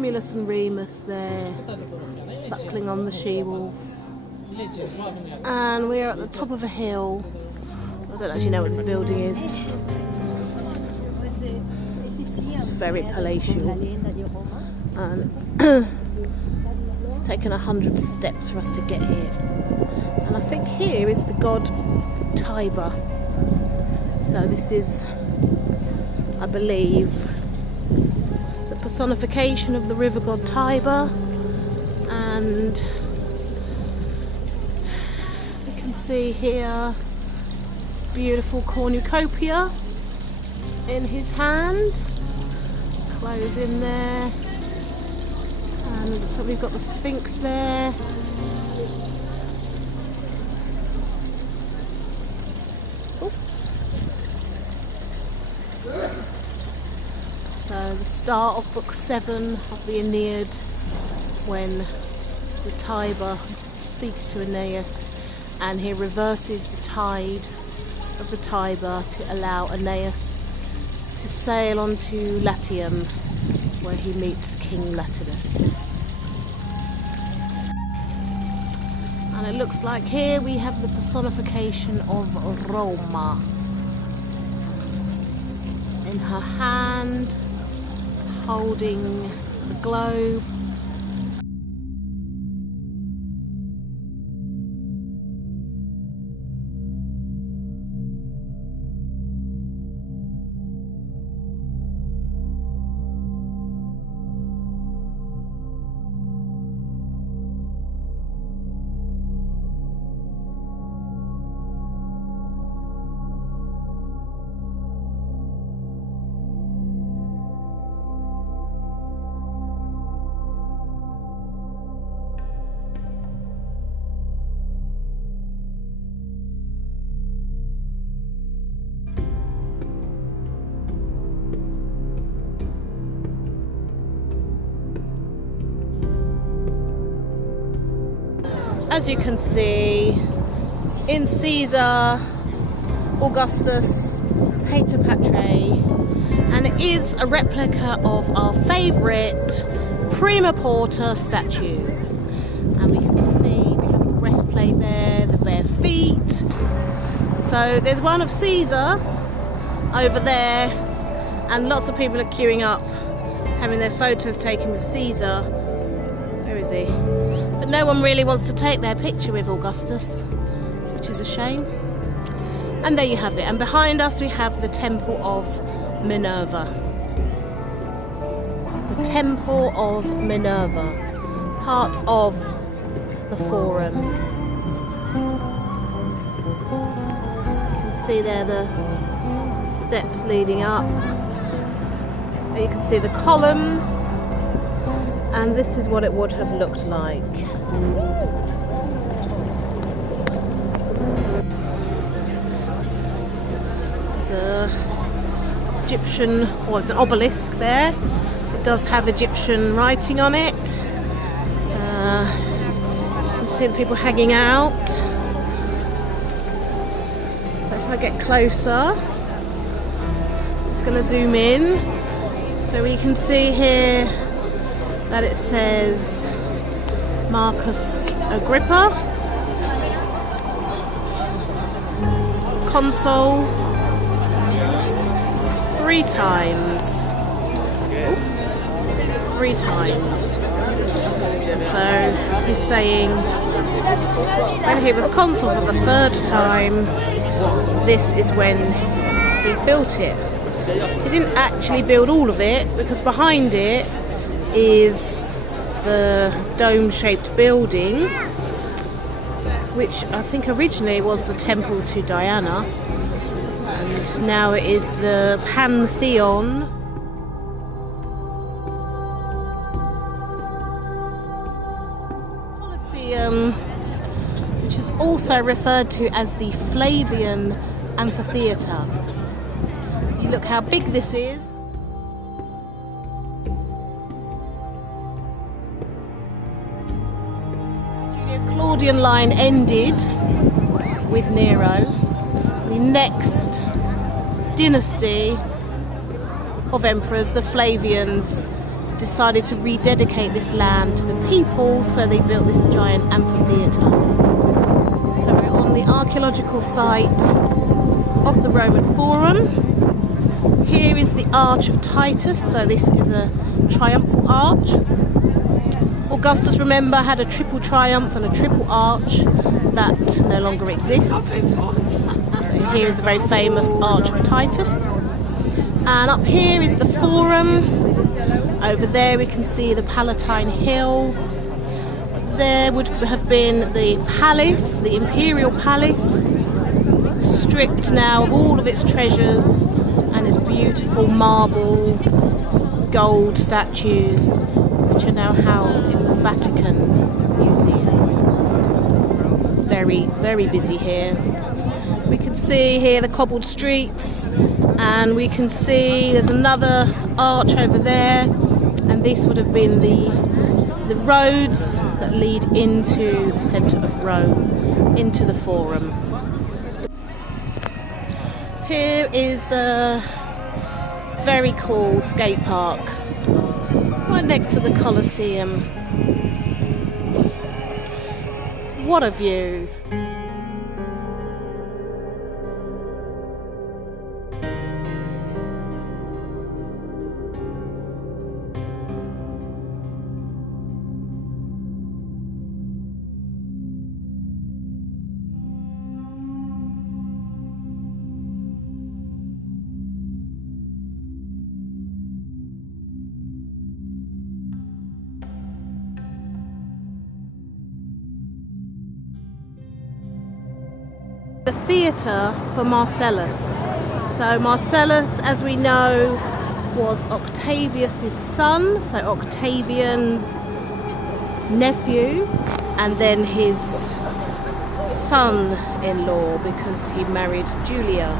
Romulus and Remus there, suckling on the she-wolf. And we're at the top of a hill. I don't actually know what this building is. It's very palatial. And it's taken 100 steps for us to get here. And I think here is the god Tiber. So this is, I believe, the personification of the river god Tiber. And we can see here this beautiful cornucopia in his hand. Clothes in there. And so we've got the Sphinx there. So the start of book 7 of the Aeneid, when the Tiber speaks to Aeneas and he reverses the tide of the Tiber to allow Aeneas to sail on to Latium, where he meets King Latinus. And it looks like here we have the personification of Roma. In her hand, holding the globe. As you can see, in Caesar Augustus Pater Patrae, and it is a replica of our favourite Prima Porta statue. And we can see we have the breastplate there, the bare feet. So there's one of Caesar over there, and lots of people are queuing up, having their photos taken with Caesar. Where is he? But no one really wants to take their picture with Augustus, which is a shame. And there you have it. And behind us we have the Temple of Minerva. The Temple of Minerva, part of the Forum. You can see there the steps leading up. You can see the columns. And this is what it would have looked like. There's an Egyptian, or it's an obelisk there. It does have Egyptian writing on it. You can see the people hanging out. So if I get closer, just going to zoom in. So we can see here that it says Marcus Agrippa, consul, 3 times. 3 times. So he's saying when he was consul for the 3rd time, this is when he built it. He didn't actually build all of it, because behind it is the dome-shaped building, which I think originally was the temple to Diana, and now it is the Pantheon. Colosseum, which is also referred to as the Flavian Amphitheatre. You look how big this is. Claudian line ended with Nero. The next dynasty of emperors, the Flavians, decided to rededicate this land to the people, so they built this giant amphitheatre. So we're on the archaeological site of the Roman Forum. Here is the Arch of Titus, so this is a triumphal arch. Augustus, remember, had a triple triumph and a triple arch that no longer exists. Here is the very famous Arch of Titus. And up here is the Forum. Over there we can see the Palatine Hill. There would have been the palace, the imperial palace, stripped now of all of its treasures and its beautiful marble, gold statues, which are now housed in the Vatican Museum. It's very, very busy here. We can see here the cobbled streets, and we can see there's another arch over there, and this would have been the roads that lead into the centre of Rome, into the Forum. Here is a very cool skate park right next to the Colosseum. What a view! The theatre for Marcellus. So Marcellus, as we know, was Octavius's son, so Octavian's nephew, and then his son-in-law, because he married Julia.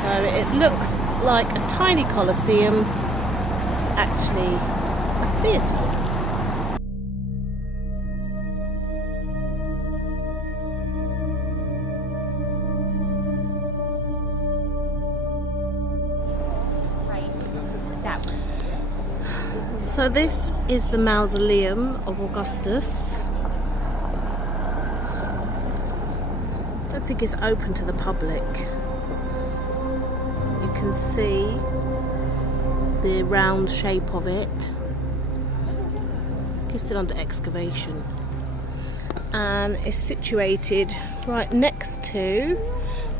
So it looks like a tiny Colosseum. It's actually a theatre. So this is the mausoleum of Augustus. I don't think it's open to the public. You can see the round shape of it. It's still under excavation. And it's situated right next to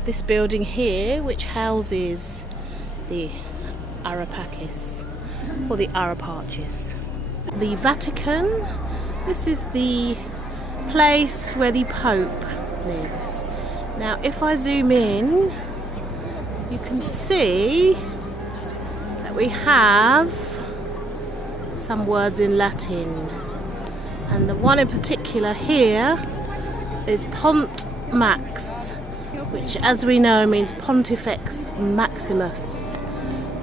this building here, which houses the Areopagus, or the Areopagus. The Vatican, this is the place where the Pope lives. Now if I zoom in, you can see that we have some words in Latin, and the one in particular here is Pont Max, which as we know means Pontifex Maximus.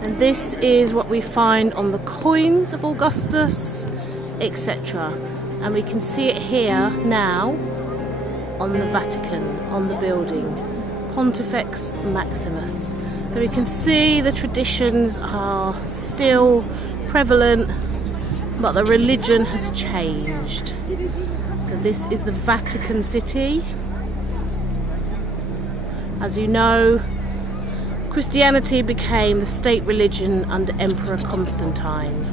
And this is what we find on the coins of Augustus, etc. And we can see it here now on the Vatican, on the building, Pontifex Maximus. So we can see the traditions are still prevalent, but the religion has changed. So this is the Vatican City. As you know, Christianity became the state religion under Emperor Constantine.